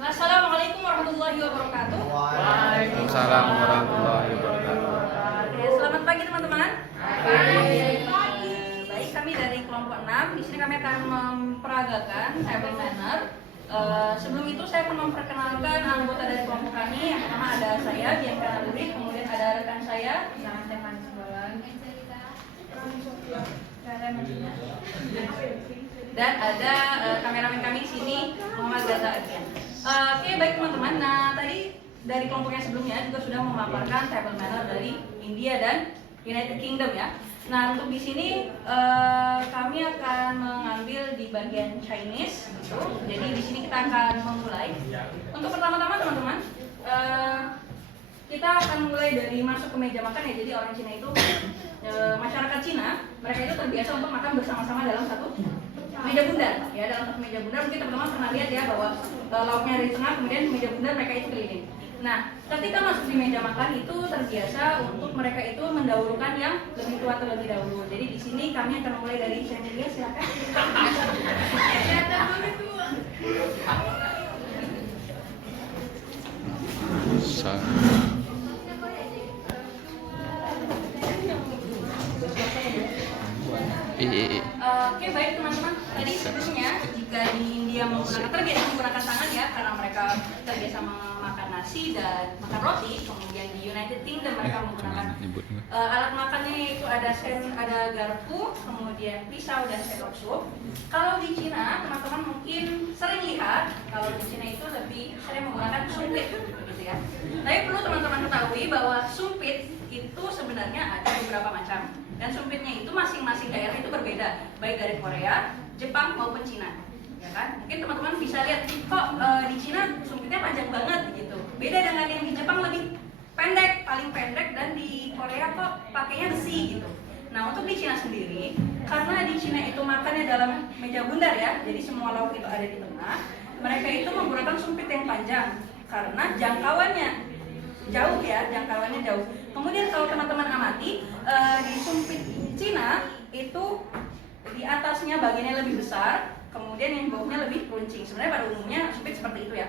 Assalamualaikum warahmatullahi wabarakatuh. Waalaikumsalam warahmatullahi wabarakatuh. Oke, selamat pagi teman-teman. Baik, kami dari kelompok 6. Di sini kami akan memperagakan table manner. Sebelum itu saya akan memperkenalkan anggota dari kelompok kami. Yang pertama ada saya, Bianca Naluri, kemudian ada rekan saya, dan ada kameramen kami di sini, Muhammad Gaza Adrian. Oke, baik teman-teman. Nah, tadi dari kelompok yang sebelumnya juga sudah memaparkan table manner dari India dan United Kingdom ya. Nah, untuk di sini kami akan mengambil di bagian Chinese gitu. Jadi di sini kita akan memulai. Untuk pertama-tama teman-teman, kita akan mulai dari masuk ke meja makan ya. Jadi orang Cina itu masyarakat Cina, mereka itu terbiasa untuk makan bersama-sama dalam satu meja bundar ya. Dalam satu meja bundar mungkin teman-teman pernah lihat ya bahwa lauknya ada di tengah, kemudian meja bundar mereka itu keliling. Nah, ketika masuk di meja makan itu terbiasa untuk mereka itu mendahulukan yang lebih tua terlebih dahulu. Jadi di sini kami akan mulai dari Cecilia, silakan. Oke, baik teman-teman. Tadi sebelumnya jika di India terbiasa menggunakan tangan ya, karena mereka terbiasa makan nasi dan makan roti. Kemudian di United Kingdom mereka menggunakan alat makannya itu ada garpu, kemudian pisau dan sendok sup. Kalau di Cina teman-teman mungkin sering lihat kalau di Cina itu lebih sering menggunakan sumpit gitu ya. Tapi perlu teman-teman ketahui bahwa sumpit itu sebenarnya ada beberapa macam. Dan sumpitnya itu masing-masing daerah itu berbeda, baik dari Korea, Jepang maupun Cina, ya kan? Mungkin teman-teman bisa lihat kok di Cina sumpitnya panjang banget gitu. Beda dengan yang di Jepang lebih pendek, paling pendek, dan di Korea kok pakainya besi gitu. Nah, untuk di Cina sendiri, karena di Cina itu makannya dalam meja bundar ya, jadi semua lauk itu ada di tengah. Mereka itu menggunakan sumpit yang panjang karena jangkauannya jauh ya, jangkauannya jauh. Kemudian kalau teman-teman amati di sumpit Cina itu di atasnya bagiannya lebih besar, kemudian yang bawahnya lebih runcing. Sebenarnya pada umumnya sumpit seperti itu ya.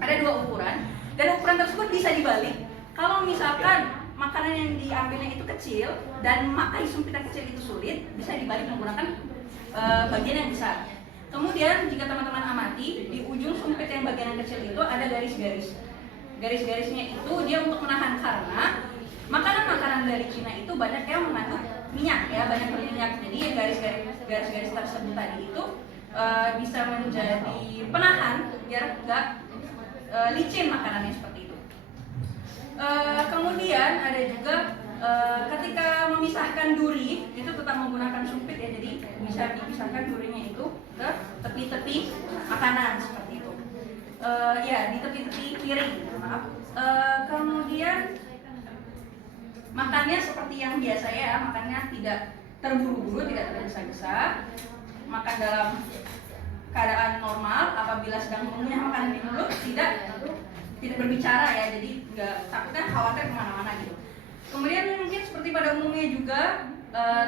Ada dua ukuran dan ukuran tersebut bisa dibalik. Kalau misalkan makanan yang diambilnya itu kecil dan makai sumpit yang kecil itu sulit, bisa dibalik menggunakan bagian yang besar. Kemudian jika teman-teman amati di ujung sumpit yang bagian yang kecil itu ada garis-garis. Garis-garisnya itu dia untuk menahan karena makanan-makanan dari Cina itu banyak yang mengandung minyak ya, banyak berminyak. Jadi garis-garis tersebut tadi itu bisa menjadi penahan biar nggak licin makanannya seperti itu. Kemudian ada juga ketika memisahkan duri itu tetap menggunakan sumpit ya, jadi bisa dipisahkan durinya itu ke tepi-tepi makanan seperti itu. Ya, di tepi-tepi piring, maaf. Kemudian makannya seperti yang biasa ya, makannya tidak terburu-buru, tidak tergesa-gesa, makan dalam keadaan normal. Apabila sedang mengunyah makanan di mulut, tidak berbicara ya, jadi nggak takutnya khawatir kemana-mana gitu. Kemudian mungkin seperti pada umumnya juga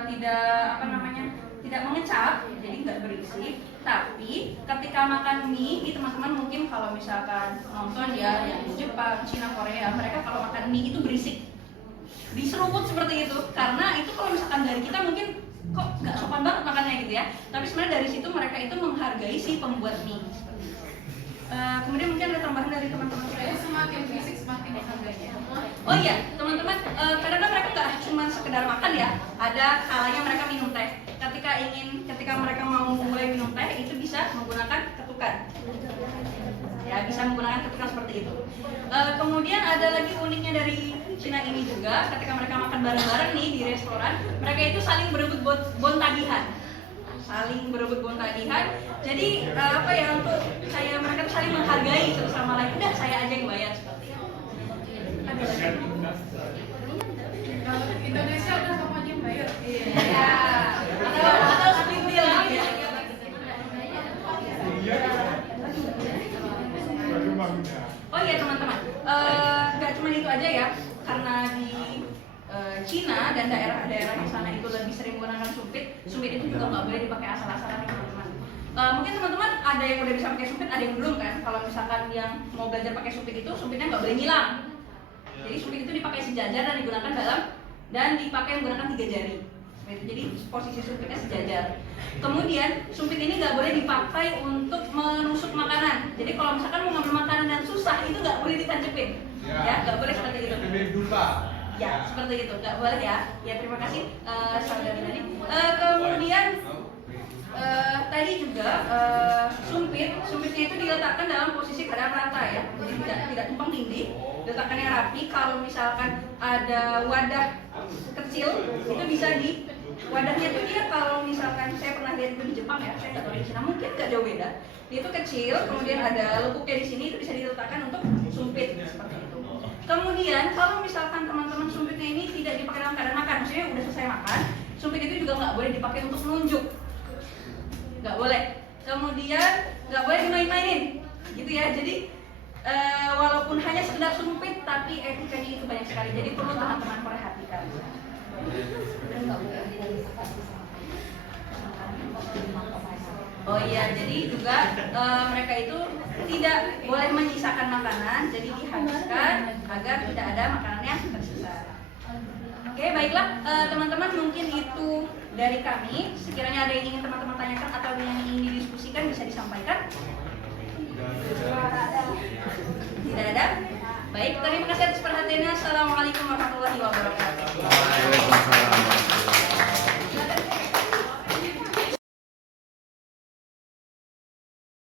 tidak mengecap, jadi nggak berisik. Tapi ketika makan mie, ini teman-teman mungkin kalau misalkan nonton ya yang di Jepang, Cina, Korea, mereka kalau makan mie itu berisik, diseruput seperti itu. Karena itu kalau misalkan dari kita mungkin kok nggak sopan banget makannya gitu ya. Tapi sebenarnya dari situ mereka itu menghargai si pembuat mie. Kemudian mungkin ada tambahan dari teman-teman saya, semakin berisik semakin dihargainya. Oh iya, teman-teman, kadang-kadang mereka nggak cuma sekedar makan ya, ada kalanya mereka minum teh. Ketika mereka mau mulai minum teh itu bisa menggunakan ketukan. Ya, bisa menggunakan ketukan seperti itu. Kemudian ada lagi uniknya dari Cina ini juga, ketika mereka makan bareng-bareng nih di restoran, mereka itu saling berebut bon tagihan. Jadi untuk mereka tuh saling menghargai satu sama lain. Udah saya aja yang bayar seperti itu. Kalau Indonesia udah kamu aja yang bayar. Iya. Atau split deal gitu ya. Oh iya teman-teman, nggak cuma itu aja ya, karena di Cina dan daerah-daerah di sana itu lebih sering menggunakan sumpit. Sumpit itu juga nggak boleh dipakai asal-asalan teman-teman. Mungkin teman-teman ada yang udah bisa pakai sumpit, ada yang belum kan? Kalau misalkan yang mau belajar pakai sumpit itu, sumpitnya nggak boleh ngilang. Jadi sumpit itu dipakai sejajar dan digunakan dalam dan dipakai menggunakan 3 jari. Jadi posisi sumpitnya sejajar. Kemudian sumpit ini nggak boleh dipakai untuk menusuk makanan. Jadi kalau misalkan mau ngambil makanan dan susah itu nggak boleh ditancepin. Ya, nggak boleh seperti itu. Ya, seperti itu, nggak boleh ya. Ya, terima kasih saudara tadi. Kemudian tadi juga sumpitnya itu diletakkan dalam posisi keadaan rata ya, jadi tidak tumpang tindih, letakkannya rapi. Kalau misalkan ada wadah kecil itu bisa di wadahnya tuh dia, kalau misalkan saya pernah lihat itu di Jepang ya, saya nggak tahu di Cina, mungkin nggak jauh beda. Dia itu kecil, kemudian ada lekuknya di sini, itu bisa diletakkan untuk sumpit seperti itu. Kemudian kalau misalkan teman-teman sumpitnya ini tidak dipakai dalam keadaan makan, maksudnya udah selesai makan, sumpit itu juga nggak boleh dipakai untuk menunjuk, nggak boleh. Kemudian nggak boleh dimain-mainin, gitu ya. Jadi walaupun hanya sekedar sumpit, tapi etikanya itu banyak sekali. Jadi perlu teman-teman perhatikan. Oh iya, jadi juga mereka itu tidak boleh menyisakan makanan, jadi dihabiskan agar tidak ada makanan yang tersisa. Oke, baiklah teman-teman, mungkin itu dari kami. Sekiranya ada yang ingin teman-teman tanyakan atau yang ingin didiskusikan bisa disampaikan.